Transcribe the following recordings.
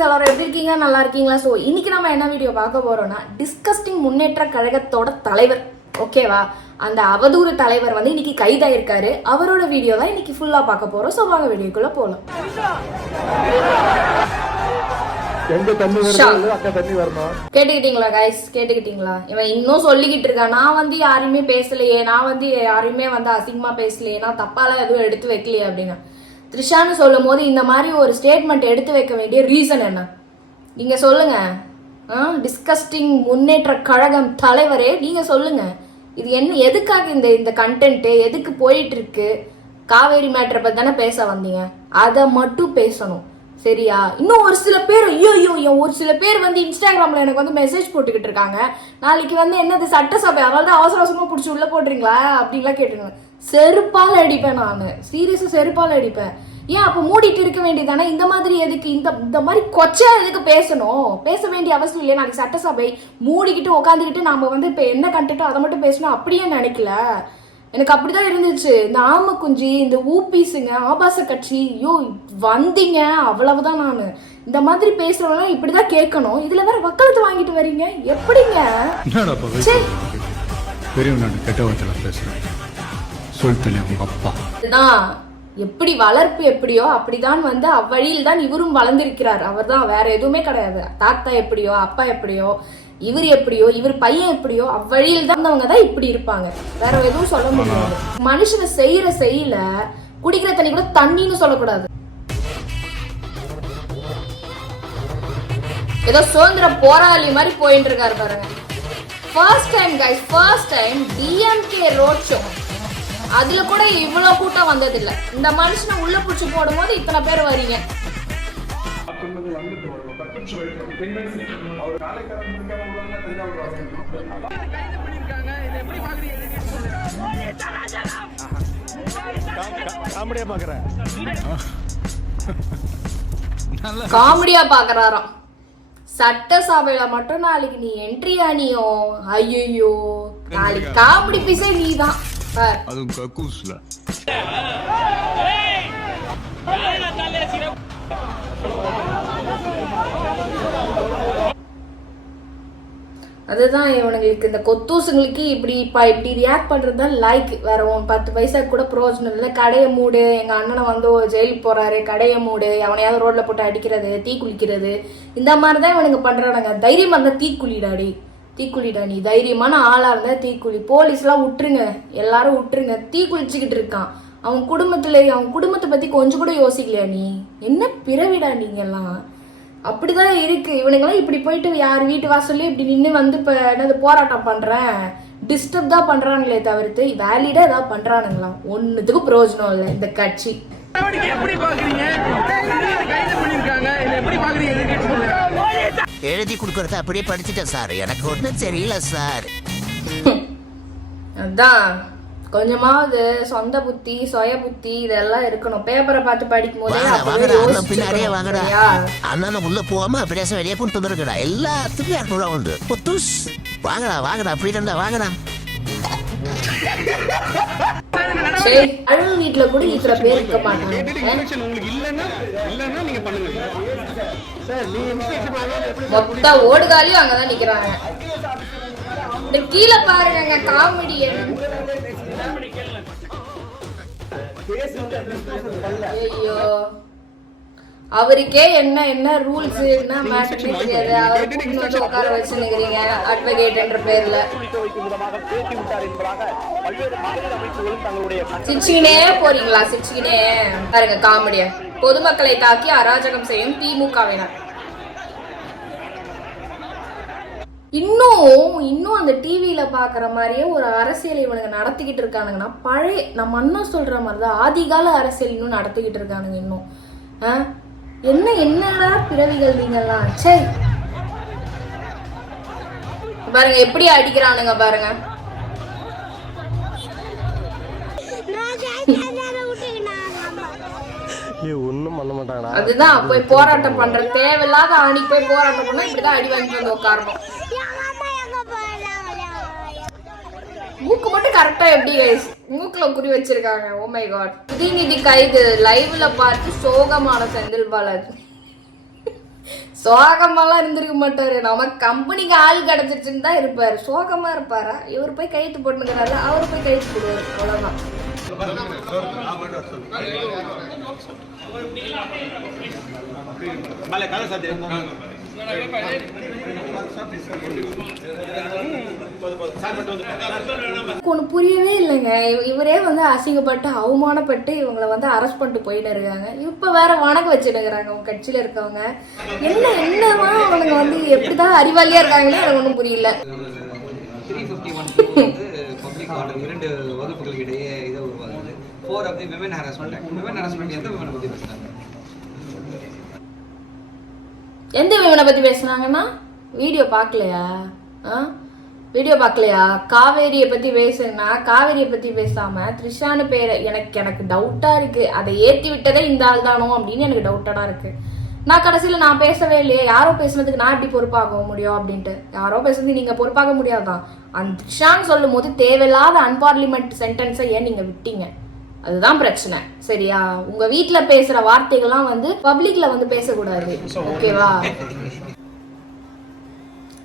Friends எல்லாரும் எப்படி இருக்கீங்க? நல்லா இருக்கீங்களா? ஸோ இன்னைக்கு நம்ம என்ன வீடியோ பார்க்க போறோம்னா டிஸ்கஸ்டிங் முன்னேற்ற கழகத்தோட தலைவர், ஓகேவா, அந்த அவதூறு தலைவர் வந்து இன்னைக்கு கைதாயிருக்காரு. அவரோட வீடியோ தான் இன்னைக்கு ஃபுல்லா பார்க்க போறோம். ஸோ வாங்க வீடியோக்குள்ள போகலாம். கேட்டுக்கிட்டீங்களா கைஸ்? கேட்டுக்கிட்டீங்களா? இவன் இன்னும் சொல்லிக்கிட்டு இருக்கான், நான் வந்து யாரையுமே பேசலையே, நான் வந்து யாரையுமே வந்து அசிங்கமா பேசலையே, நான் தப்பாலாம் எதுவும் எடுத்து வைக்கலையே அப்படின்னு த்ரிஷான்னு சொல்லும் போது இந்த மாதிரி ஒரு ஸ்டேட்மெண்ட் எடுத்து வைக்க வேண்டிய ரீசன் என்ன? நீங்க சொல்லுங்க. டிஸ்கஸ்டிங் முன்னேற்ற கழகம் தலைவரே, நீங்க சொல்லுங்க. இது என்ன, எதுக்காக இந்த கண்டென்ட் எதுக்கு போயிட்டு இருக்கு? காவேரி மேட்டரை பத்தி தானே பேச வந்தீங்க, அதை மட்டும் பேசணும், சரியா? இன்னும் ஒரு சில பேர் ஒரு சில பேர் வந்து இன்ஸ்டாகிராம்ல எனக்கு வந்து மெசேஜ் போட்டுக்கிட்டு இருக்காங்க, நாளைக்கு வந்து என்னது சட்டசபை, அதனால தான் அவசர அவசரமா பிடிச்சி உள்ள போடுறீங்களா அப்படின்லாம் கேட்டுருங்க. செருப்பால் அடிப்பேன் நான், சீரியஸா செருப்பால் அடிப்பேன். ஏன் அப்போ மூடிட்டு இருக்க வேண்டியதானே? இந்த மாதிரி எதுக்கு இந்த மாதிரி கொச்சா எதுக்கு பேசணும்? பேச வேண்டிய அவசியம் இல்லையா? நாளைக்கு சட்டசபை மூடிக்கிட்டு உட்காந்துக்கிட்டு நாம வந்து இப்போ என்ன கண்டென்ட்டோ அதை மட்டும் பேசணும் அப்படியே நினைக்கல. எனக்கு அப்படிதான் இருந்துச்சு. இந்த ஆம குஞ்சி, இந்த ஊபிஸுங்க, ஆபாச கட்சி, ஐயோ வந்தீங்க, அவ்வளவுதான். நான் இந்த மாதிரி பேசுறவங்க இப்படிதான் கேட்கணும். இதுல வேற வக்காலத்து வாங்கிட்டு வரீங்க, எப்படிங்க? எப்படி வளர்ப்பு எப்படியோ அப்படிதான் வந்து அவ்வழியில் தான் இவரும் வளர்ந்திருக்கிறார். அவர் தான், வேற எதுவுமே கிடையாது. தாத்தா எப்படியோ, அப்பா எப்படியோ, இவர் எப்படியோ, இவர் பையன் எப்படியோ, அவ்வழியில் தான் அவங்க தான் இப்படி இருப்பாங்க. வேற எதுவும் சொல்ல முடியாது. மனுஷனை செய்யல குடிக்கிற தண்ணி கூட தண்ணின்னு சொல்லக்கூடாது. ஏதோ சுதந்திர போராளி மாதிரி போயிட்டு இருக்காரு பாருங்க. First time guys, first time DMK road show, அதுல கூட இவ்வளவு கூட்டம் வந்ததில்லை. இந்த மனுஷனை உள்ள புடிச்சு போடும் போது இத்தனை பேர் வரீங்க. காமெடியா பாக்குறாராம். சட்டசபையில மட்டும் நாளைக்கு நீ என்ட்ரி ஆனியோ, ஐயோ நாளைக்கு காமெடி பீஸே நீ தான். அதுவும் கக்கூஸ்ல அதுதான் இவனுங்களுக்கு, இந்த கொத்தூசுங்களுக்கு இப்படி ரியாக்ட் பண்றது தான் லைக். வேற 10 பைசா கூட பிரயோஜனம் இல்லை. கடையை மூடு, எங்க அண்ணனை வந்து ஜெயிலுக்கு போறாரு, கடையை மூடு, அவனையாவது ரோட்ல போட்டு அடிக்கிறது, தீ குளிக்கிறது, இந்த மாதிரிதான் இவனுங்க பண்றானுங்க. தைரியமா இருந்தா தீக்குளிடா, நீ தைரியமான ஆளா இருந்தா தீக்குளி. போலீஸ் எல்லாம் விட்டுருங்க, எல்லாரும் விட்டுருங்க. தீ குளிச்சுக்கிட்டு இருக்கான். அவன் குடும்பத்தை பத்தி கொஞ்சம் கூட யோசிக்கலையா? நீ என்ன பிறவிடா நீங்க எல்லாம்? அப்படிதான் இருக்கு. இவனுங்கெல்லாம் இப்படி போயிட்டு யார் வீட்டு வாசல்ல இப்படி நின்று வந்து இப்ப என்னது போராட்டம் பண்றேன், டிஸ்டர்ப் தான் பண்றானுங்களே தவிர்த்து வேலிடா ஏதாவது பண்றானுங்களா? ஒன்னுத்துக்கும் பிரயோஜனம் இல்லை இந்த கட்சி. எழுதி கொடுக்கறத அப்படியே படிச்சுட்டேன் சார், எனக்கு ஒன்றும் தெரியல சார். அதான் கொஞ்சமாவது சொந்த புத்தி, சுய புத்தி இதெல்லாம் இருக்கணும். பேப்பரை பார்த்து படிக்கும் போது அண்ணன் உள்ள போகாம பேச வெளியே கொண்டு வந்துருக்கா. எல்லாத்துக்கும் 200 உண்டு. புத்துஸ் வாங்கடா அப்படின்னா வாங்கடா. அழகு வீட்டுல கூட இத்தனை பேர் இருக்க மாட்டாங்க. மொத்த ஓடுகாலியும் அங்கதான் நிக்கிறாங்க. இந்த கீழே பாருங்க காமெடியன். ஐயோ, அவருக்கே என்ன ரூல்ஸ் என்ன மேட்டர் தெரியாது. அவரை கூட்டிட்டு வந்து உட்கார வச்சு நிக்கிறீங்க அட்வொகேட் என்ற பேர்ல. சிரிச்சுக்கினே போறீங்களா? சிரிச்சுக்கினே பாருங்க காமெடியா. பொதுமக்களை தாக்கி அராஜகம் செய்யும் திமுகவினர். இன்னும் அந்த டிவியில பாக்குற மாதிரியே ஒரு அரசியல் இவனுங்க நடத்திக்கிட்டு இருக்கானுங்கன்னா, பழைய நம்ம அண்ணா சொல்ற மாதிரிதான் ஆதிகால அரசியல் இன்னும் நடத்திக்கிட்டு இருக்கானுங்க. இன்னும் என்னடா பிறவிகள் நீங்கெல்லாம். சரி பாருங்க எப்படி அடிக்கிறானுங்க பாருங்க. அதுதான் போய் போராட்டம் பண்ற தேவையில்லாத அன்னைக்கு போய் போராட்டம் பண்ணா இப்படிதான் அடி வாங்கி வந்து உட்காரணும். மூக்கு மட்டும் கரெக்டா எப்படி மூக்குல குறி வச்சிருக்காங்க. Oh my God. உதயநிதி கைது லைவ்ல பார்த்து சோகமான செந்தில் பாலாஜி. சோகமாலாம் இருந்திருக்க மாட்டாரு. நமக்கு கம்பெனிக்கு ஆள் கிடைச்சிருச்சுன்னு தான் இருப்பாரு. சோகமா இருப்பாரா? இவர் போய் கையெழுத்து போட்டுக்கிறாரு, அவரு போய் கையெழுத்து போடுவாரு. அவ்வளவுதான். ஒண்ணு புரியவே இல்லைங்க. இவரே வந்து அசிங்கப்பட்டு அவமானப்பட்டு இவங்களை வந்து அரெஸ்ட் பண்ணிட்டு போயிட்டு இருக்காங்க. இப்ப வேற வணக்கம் வச்சுடுறாங்க அவங்க கட்சியில இருக்கவங்க. என்னவா அவனுங்க வந்து எப்படிதான் அறிவாளியா இருக்காங்கன்னு எனக்கு ஒண்ணும் புரியல. 351 பப்ளிக் ஆர்டர் 2 வகுப்புகளுக்கு இடையே இதை உருவாகுது. 4 of the women harassment act. women harassment எந்த விமனை பத்தி பேசுறாங்க? எந்த விமனை பத்தி பேசுனாங்கன்னா வீடியோ பார்க்கலையா? வீடியோ பார்க்கலையா? காவேரியை பத்தி பேசுனா காவேரியை பத்தி பேசாம த்ரிஷான்னு பேரை எனக்கு டவுட்டா இருக்கு. அதை ஏத்தி விட்டதே இந்த ஆள் தானோ அப்படின்னு எனக்கு டவுட்டடா இருக்கு. நான் கடைசியில நான் பேசவே இல்லையே, யாரோ பேசுனதுக்கு நான் எப்படி பொறுப்பாக முடியும் அப்படின்ட்டு. யாரோ பேசுனது நீங்க பொறுப்பாக முடியாதான். அந்த த்ரிஷான்னு சொல்லும் போது தேவையில்லாத அன்பார்லிமெண்ட் சென்டென்ஸை ஏன் நீங்க விட்டீங்க? அதுதான் பிரச்சனை. சரியா? உங்க வீட்டுல பேசுற வார்த்தைகள்லாம் வந்து பப்ளிக்ல வந்து பேசக்கூடாது. ஓகேவா?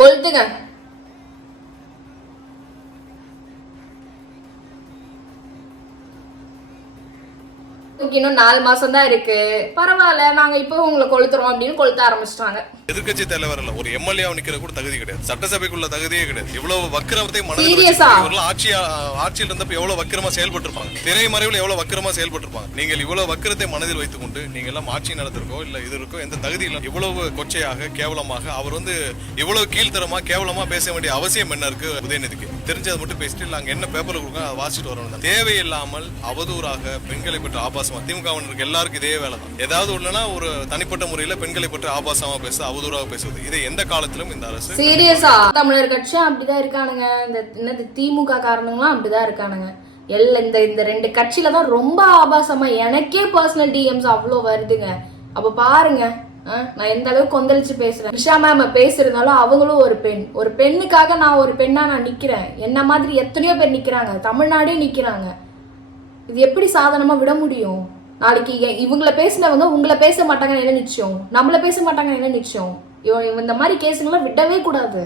கொளுத்துங்க. இன்னும் 4 மாசம் தான் இருக்கு, பரவாயில்ல, நாங்க இப்போ உங்களை கொளுத்துறோம் அப்படின்னு கொளுத்த ஆரம்பிச்சிட்டாங்க. எதிர்கட்சி தலைவர் இல்ல, ஒரு எம்எல்ஏ நிக்கிற கூட தகுதி கிடையாது, சட்டசபைக்குள்ள தகுதியே கிடையாது. இவ்வளவு வக்கிரத்தை ஆட்சியில் இருந்தப்ப எவ்வளவு வக்கிரமா செயல்பட்டிருப்பாங்க, திரைமறைவில் எவ்வளவு வக்கிரமா செயல்பட்டிருப்பாங்க. நீங்கள் இவ்வளவு வக்கிரத்தை மனதில் வைத்துக் கொண்டு நீங்க எல்லாம் ஆட்சி நடத்திருக்கோ இல்ல இது இருக்கோ எந்த தகுதி இல்லை. இவ்வளவு கொச்சையாக கேவலமாக அவர் வந்து இவ்வளவு கீழ்த்தரமா கேவலமா பேச வேண்டிய அவசியம் என்ன இருக்கு? உதயநிதிக்கு தெரிஞ்சதை மட்டும் பேசிட்டு இல்ல அங்க என்ன பேப்பர்ல கொடுக்க அதை வாசிட்டு வரணும். தேவையில்லாமல் அவதூறாக பெண்களை பற்றி ஆபாசமா திமுக எல்லாருக்கும் இதே வேலை தான். ஏதாவது உள்ளனா ஒரு தனிப்பட்ட முறையில பெண்களை பற்றி ஆபாசமா பேச அவதூறாக பேசுவது, இதை எந்த காலத்திலும் இந்த அரசு சீரியஸா தமிழர் கட்சி அப்படிதான் இருக்கானுங்க. இந்த திமுக காரணங்களும் அப்படிதான் இருக்கானுங்க. இந்த 2 கட்சியில தான் ரொம்ப ஆபாசமா எனக்கே பர்சனல் டிஎம்ஸ் அவ்வளோ வருதுங்க. அப்ப பாருங்க நான் எந்த அளவுக்கு கொந்தளிச்சு பேசுறேன். த்ரிஷா மேம் பேசுறதுனாலும் அவங்களும் ஒரு பெண்ணுக்காக நான் ஒரு பெண்ணா நான் நிக்கிறேன். என்ன மாதிரி எத்தனையோ பேர் நிக்கிறாங்க, தமிழ்நாடே நிக்கிறாங்க. இது எப்படி சாதாரணமா விட முடியும்? நாளைக்கு இவங்களை பேசினவங்க உங்களை பேச மாட்டாங்கன்னு என்ன நிச்சயம்? நம்மள பேச மாட்டாங்கன்னு என்ன நிச்சயம்? இந்த மாதிரி கேஸுங்களை விடவே கூடாது.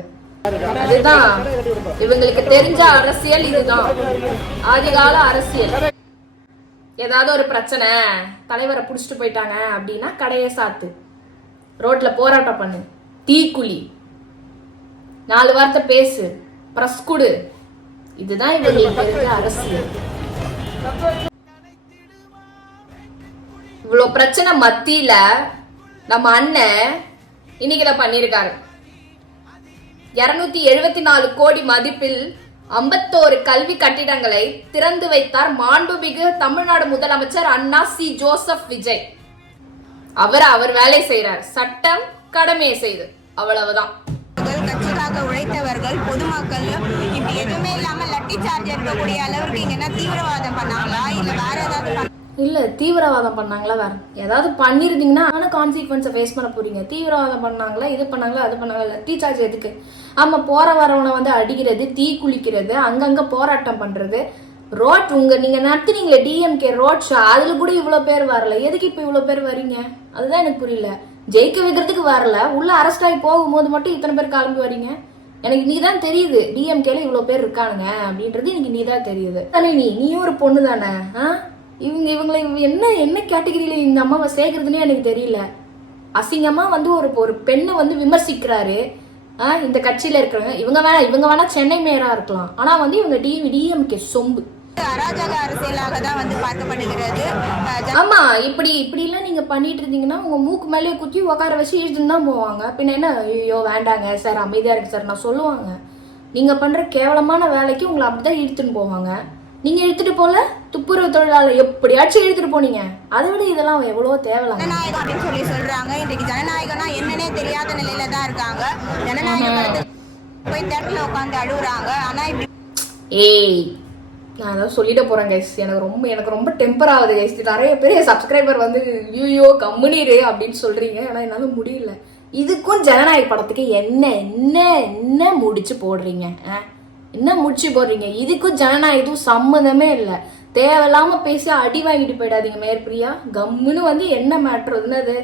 அதுதான் இவங்களுக்கு தெரிஞ்ச அரசியல். இதுதான் ஆதிகால அரசியல். ஏதாவது ஒரு பிரச்சனை, தலைவரை புடிச்சிட்டு போயிட்டாங்க அப்படின்னா கடையை சாத்து, ரோட்ல போராட்டம் பண்ணு, தீக்குழி, 4 வார்த்தை பேசு, பிரஸ் குடு. இதுதான் இவங்களுக்கு தெரிஞ்ச அரசியல். இவ்வளவு பிரச்சனை மத்தியில நம்ம அண்ணன் இன்னைக்கு இதை பண்ணிருக்காரு. 274 கோடி மதிப்பில் 51 கல்வி கட்டிடங்களை திறந்து வைத்தார் மாண்புமிகு தமிழ்நாடு முதலமைச்சர் அண்ணா சி ஜோசப் விஜய். அவர் வேலை செய்யறார், சட்டம் கடமையை செய்து, அவ்வளவுதான். கட்சிக்காக உழைத்தவர்கள் பொதுமக்கள் இப்படி எதுவுமே இல்லாம லட்டி சார்ஜ் இருக்கக்கூடிய அளவுக்கு இங்க என்ன தீவிரவாதம் பண்ணாங்களா இல்ல வேற ஏதாவது? இல்ல தீவிரவாதம் பண்ணாங்களா, வேற ஏதாவது பண்ணிருந்தீங்கன்னா ஆனா கான்சிக்வன்ஸை ஃபேஸ் பண்ண போறீங்க. தீவிரவாதம் பண்ணாங்களா, இது பண்ணாங்களா, அது பண்ணாங்களா, லட்டி சார்ஜ் எதுக்கு? ஆமா, போற வரவனை வந்து அடிக்கிறது, தீ குளிக்கிறது, அங்கங்க போராட்டம் பண்றது, ரோட் நீங்க நடத்துனீங்களே டிஎம்கே ரோட் ஷோ, அதுல கூட இவ்வளவு பேர் வரல. எதுக்கு இப்ப இவ்வளவு பேர் வரீங்க? அதுதான் எனக்கு புரியல. ஜெயிக்க வைக்கிறதுக்கு வரல, உள்ள அரெஸ்ட் ஆகி போகும்போது மட்டும் இத்தனை பேர் கிளம்பி வரீங்க. எனக்கு நீதான் தெரியுது டிஎம்கேல இவ்வளவு பேர் இருக்கானுங்க அப்படின்றது எனக்கு நீதான் தெரியுது தானே. நீயும் ஒரு பொண்ணு தானே. இவங்களை என்ன கேட்டகிரியில இந்த அம்மாவை சேர்க்கறதுன்னே எனக்கு தெரியல. அசிங்கமா வந்து ஒரு பெண்ணை வந்து விமர்சிக்கிறாரு. இந்த கட்சியில இருக்கிறவங்க இவங்க வேணா சென்னை மேயரா இருக்கலாம், ஆனா வந்து இவங்க டிஎம்கே சொம்பு. அராஜக அரசியலாக தான் வந்து பார்க்கப்படுகிறது. ஆமா, இப்படி எல்லாம் நீங்க பண்ணிட்டு இருந்தீங்கன்னா உங்க மூக்கு மேலேயே குத்தி உட்கார வச்சு இழுத்துன்னு தான் போவாங்க. பின்ன என்ன, ஐயோ வேண்டாங்க சார், அமைதியா இருக்கு சார் நான் சொல்லுவாங்க. நீங்க பண்ற கேவலமான வேலைக்கு உங்களை அப்படிதான் இழுத்துன்னு போவாங்க. நீங்க எடுத்துட்டு போல துப்புரவு தொழிலாளர் எப்படியாச்சும் எடுத்துட்டு போனீங்க. அதை விட இதெல்லாம் எவ்வளவோ தேவலாம். ஜனநாயகம் அப்படின்னு சொல்லி சொல்றாங்க. இன்றைக்கு ஜனநாயகம்னா என்னன்னே தெரியாத நிலையில தான் இருக்காங்க. ஜனநாயகம் போய் தேட்டர்ல உட்காந்து அழுகுறாங்க. ஆனா இப்படி நான் அதாவது சொல்லிட போறேன் கைஸ். எனக்கு ரொம்ப டெம்பர் ஆகுது கைஸ். நிறைய பேர் சப்ஸ்கிரைபர் வந்து ஐயோ கம்முனிரு அப்படின்னு சொல்றீங்க, ஆனா என்னால முடியல. இதுக்கும் ஜனநாயக படத்துக்கு என்ன முடிச்சு போடுறீங்க? என்ன முடிச்சு போடுறீங்க? இதுக்கும் ஜனநாயகத்துக்கும் சம்மந்தமே இல்லை. தேவையில்லாம பேசி அடி வாங்கிட்டு போயிடாதீங்க மேற்பிரியா. கம்முன்னு வந்து என்ன மேட்ரு அது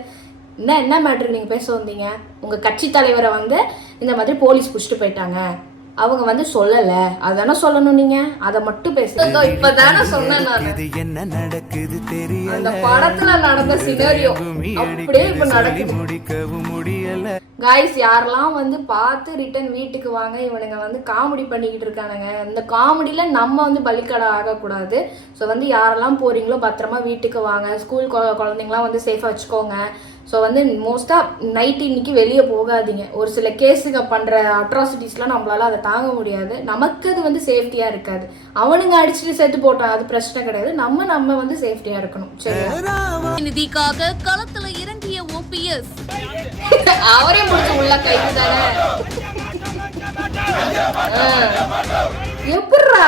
என்ன மேட்ரு நீங்க பேச வந்தீங்க? உங்க கட்சி தலைவரை வந்து இந்த மாதிரி போலீஸ் புடிச்சிட்டு போயிட்டாங்க, அவங்க வந்து சொல்லல, அதானே சொல்லணும். நீங்க அதை மட்டும் பேசுங்க. இப்பதானே சொன்னேன் நான், என்ன நடக்குது தெரியல, அந்த படத்துல நடந்த சினாரியோ அப்படியே இப்ப நடக்குது. முடிக்கவும் முடியல. காய்ஸ், யாரெல்லாம் வந்து பார்த்து ரிட்டன் வீட்டுக்கு வாங்க, இவனுங்க வந்து காமெடி பண்ணிக்கிட்டு இருக்கானுங்க. இந்த காமெடியில நம்ம வந்து பலிக்கடை ஆகக்கூடாது. ஸோ வந்து யாரெல்லாம் போறீங்களோ பத்திரமா வீட்டுக்கு வாங்க. ஸ்கூல் குழந்தைங்களாம் வந்து சேஃபாக வச்சுக்கோங்க. ஸோ வந்து மோஸ்ட்டாக நைட் இன்னைக்கு வெளியே போகாதீங்க. ஒரு சில கேஸுங்க பண்ணுற அட்ராசிட்டிஸ்லாம் நம்மளால அதை தாங்க முடியாது. நமக்கு அது வந்து சேஃப்டியாக இருக்காது. அவனுங்க அடிச்சுட்டு செத்து போட்டான், அது பிரச்சனை கிடையாது. நம்ம வந்து சேஃப்டியாக இருக்கணும். சரி, நிதிக்காக களத்துல இறங்கிய OPS அவரே முடிச்சு உள்ள கைது தானே. எப்பட்றா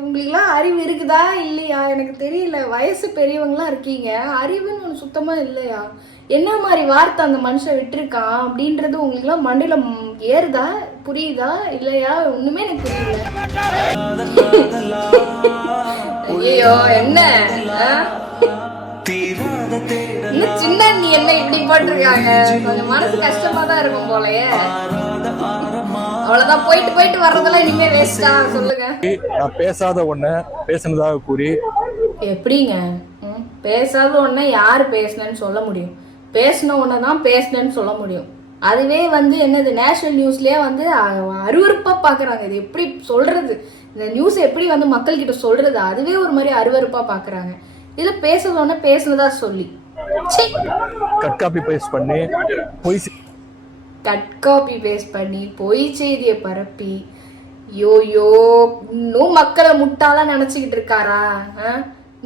உங்களுக்குலாம் அறிவு இருக்குதா இல்லையா எனக்கு தெரியல. வயசு பெரியவங்களாம் இருக்கீங்க, அறிவுன்னு ஒன்று சுத்தமா இல்லையா? என்ன மாதிரி வார்த்தை அந்த மனுஷன் விட்டுருக்கான் அப்படின்றது உங்களுக்குலாம் மண்டையில ஏறுதா, புரியுதா இல்லையா? ஒண்ணுமே எனக்கு புரியல. ஐயோ, என்ன இன்னும் சின்ன நீ என்ன இப்படி போட்டிருக்காங்க? கொஞ்சம் மனசு கஷ்டமா தான் இருக்கும் போலயே. அவ்வளவுதான், போயிட்டு வர்றதெல்லாம் இனிமே வேஸ்டா? சொல்லுங்க. நான் பேசாத ஒண்ண பேசுனதாக கூறி எப்படிங்க பேசாத ஒண்ண யாரு பேசுனேன்னு சொல்ல முடியும்? பேசின ஒன்னதான் பேசுனேன்னு சொல்ல முடியும். அதுவே வந்து என்னது நேஷனல் நியூஸ்லயே வந்து அருவருப்பா பாக்குறாங்க. இது எப்படி சொல்றது? இந்த நியூஸ் எப்படி வந்து மக்கள் கிட்ட சொல்றது? அதுவே ஒரு மாதிரி அருவருப்பா பாக்குறாங்க. இதுல பேசுறதோட பேசுனதா சொல்லி கட் காப்பி பேஸ்ட் பண்ணி பொய் செய்தியை பரப்பி யோயோ இன்னும் மக்களை முட்டாளா நினைச்சுக்கிட்டு இருக்காரா?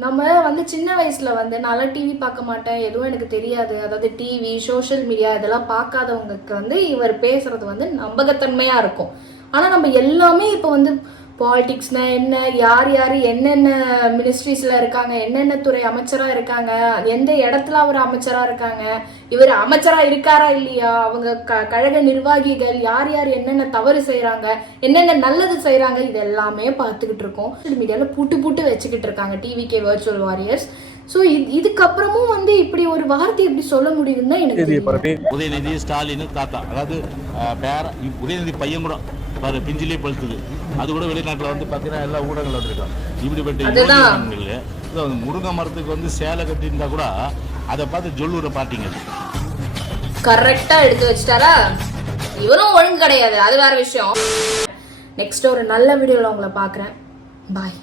நம்ம வந்து சின்ன வயசுல வந்து நல்லா டிவி பார்க்க மாட்டேன், எதுவும் எனக்கு தெரியாது, அதாவது டிவி சோஷியல் மீடியா இதெல்லாம் பார்க்காதவங்களுக்கு வந்து இவர் பேசுறது வந்து நம்பகத்தன்மையா இருக்கும். ஆனா நம்ம எல்லாமே இப்போ வந்து பாலிடிக்ஸ்னா என்ன, யார் என்னென்ன மினிஸ்ட்ரிஸ்ல இருக்காங்க, என்னென்ன துறை அமைச்சரா இருக்காங்க, எந்த இடத்துல அவர் அமைச்சரா இருக்காங்க, இவர் அமைச்சரா இருக்காரா இல்லையா, அவங்க கழக நிர்வாகிகள் யார் என்னென்ன தவறு செய்யறாங்க, என்னென்ன நல்லது செய்யறாங்க, இது எல்லாமே பார்த்துக்கிட்டு இருக்கோம். சோஷியல் மீடியால பூட்டு வச்சுக்கிட்டு இருக்காங்க டிவிகே வர்ச்சுவல் வாரியர்ஸ். ஸோ இதுக்கப்புறமும் வந்து இப்படி ஒரு வார்த்தை எப்படி சொல்ல முடியுதுன்னா எனக்கு உதயநிதி ஸ்டாலின் தாத்தா, அதாவது உதயநிதி பையன் கூட பிஞ்சிலே பழுத்துது. அது கூட வெளிநாட்டில் வந்து பார்த்தீங்கன்னா எல்லா ஊடகங்கள் வந்துருக்காங்க. இப்படிப்பட்ட முருங்கை மரத்துக்கு வந்து சேலை கட்டியிருந்தா கூட அதை பார்த்து ஜொல்லூரை பாட்டிங்க கரெக்டா எடுத்து வச்சிட்டாரா? இவரும் ஒழுங்கு கிடையாது, அது வேற விஷயம். நெக்ஸ்ட் ஒரு நல்ல வீடியோல உங்களை பார்க்குறேன். பாய்.